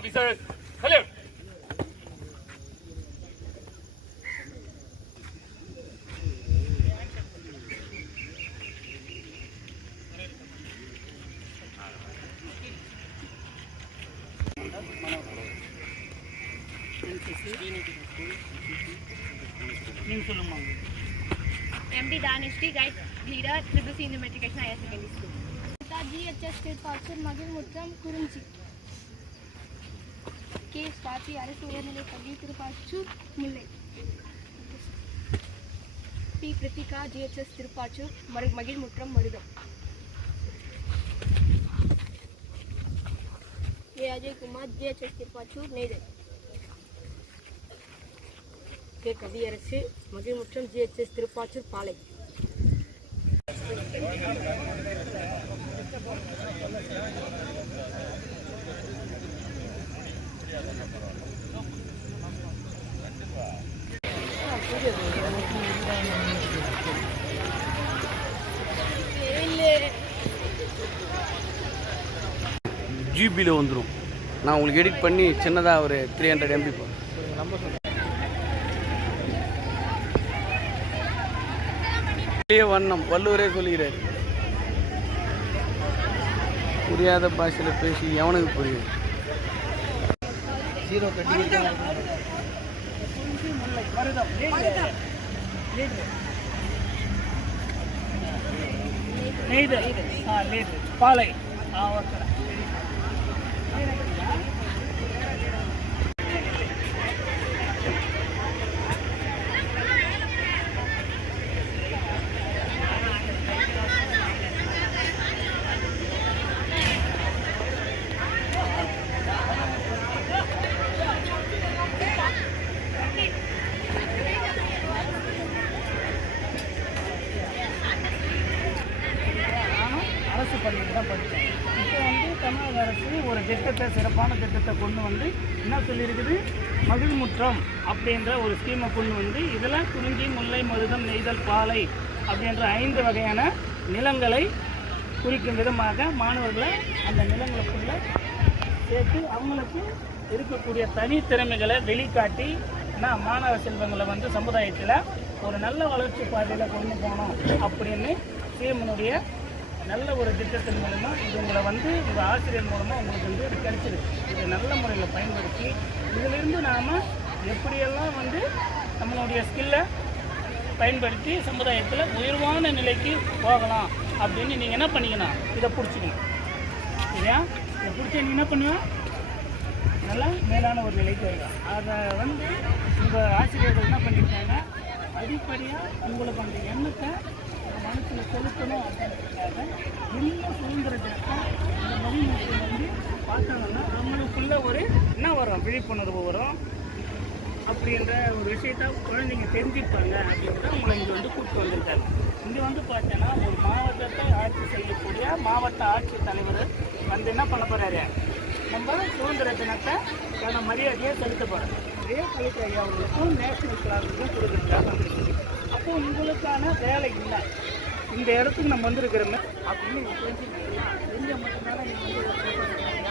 Officers, salute! MD दानिष्ठी guide leader triple senior matriculation higher secondary school आता G H S state K Swathi அரசு உயர்நிலைப் பள்ளி திருப்பாச்சூர் முல்லை B Prithika GHS Thiruppachur மரு Magizhmutram Marutham A Ajaykumar GHS Thiruppachur Neythal K Kaviyarasu Magizhmutram GHS Thiruppachur Palai ஜிபியில் வந்துடும் நான் உங்களுக்கு edit பண்ணி சின்னதாக ஒரு த்ரீ ஹண்ட்ரட் எம்பி பெரிய வண்ணம் வள்ளுவரே சொல்கிறார் புரியாத பாஷையில் பேசி எவனுக்கு புரியும்? கட்டி ஆ நெய்தல் பாலை. ஆ ஓகே. அரசு பள்ளியில் தான் படித்தேன். இப்போ வந்து தமிழக அரசு ஒரு திட்டத்தை சிறப்பான திட்டத்தை கொண்டு வந்து என்ன சொல்லியிருக்குது? மகிழ்முற்றம் அப்படின்ற ஒரு ஸ்கீமை கொண்டு வந்து இதில் குறிஞ்சி முல்லை மருதம் நெய்தல் பாலை அப்படின்ற ஐந்து வகையான நிலங்களை குறிக்கும் விதமாக மாணவர்களை அந்த நிலங்களுக்குள்ள சேர்த்து அவங்களுக்கு இருக்கக்கூடிய தனித்திறமைகளை வெளிக்காட்டி நான் மாணவ செல்வங்களை வந்து சமுதாயத்தில் ஒரு நல்ல வளர்ச்சி பாதையில் கொண்டு போகணும் அப்படின்னு சீமனுடைய நல்ல ஒரு திட்டத்தின் மூலமாக இது உங்களை வந்து உங்கள் ஆசிரியர் மூலமாக உங்களுக்கு வந்து இது கிடைச்சிருக்கு. இதை நல்ல முறையில் பயன்படுத்தி இதிலிருந்து நாம் எப்படியெல்லாம் வந்து நம்மளுடைய ஸ்கில்லை பயன்படுத்தி சமுதாயத்தில் உயர்வான நிலைக்கு போகலாம் அப்படின்னு நீங்கள் என்ன பண்ணிக்கணும் இதை பிடிச்சிக்கணும். சரியா? இதை பிடிச்ச நீ என்ன பண்ணுவேன் நல்லா மேலான ஒரு நிலைக்கு வரலாம் அதை வந்து உங்கள் ஆசிரியர்கள் என்ன பண்ணியிருக்காங்க அடிப்படையாக உங்களுக்கு அந்த எண்ணத்தை மனசில் செலுத்தணும் அப்படின்றதுக்காக எல்லா சுதந்திர தினத்தை இந்த மொழிமுறை வந்து பார்த்தாங்கன்னா நம்மளுக்குள்ள ஒரு என்ன வரும்? விழிப்புணர்வு வரும். அப்படின்ற ஒரு விஷயத்த குழந்தைங்க தெரிஞ்சுப்பாங்க அப்படின்றத உங்களை இங்கே வந்து கூப்பிட்டு வந்திருக்காங்க இங்கே வந்து பார்த்தீங்கன்னா ஒரு மாவட்டத்தை ஆட்சி செய்யக்கூடிய மாவட்ட ஆட்சித் தலைவர் வந்து என்ன பண்ண போகிறாரு நம்ம சுதந்திர தினத்தை தன மரியாதையை செலுத்த போகிறோம் அதே கலித்த ஐயா அவர்களுக்கும் நேஷனல் கிளாஸுக்கும் கொடுக்குறதுக்காக அப்போது உங்களுக்கான வேலை இல்லை. இந்த இடத்துக்கு நம்ம வந்திருக்கிறோமே அப்படின்னு தெரிஞ்சு தெரிஞ்ச மட்டும்தான் நீங்கள் வந்து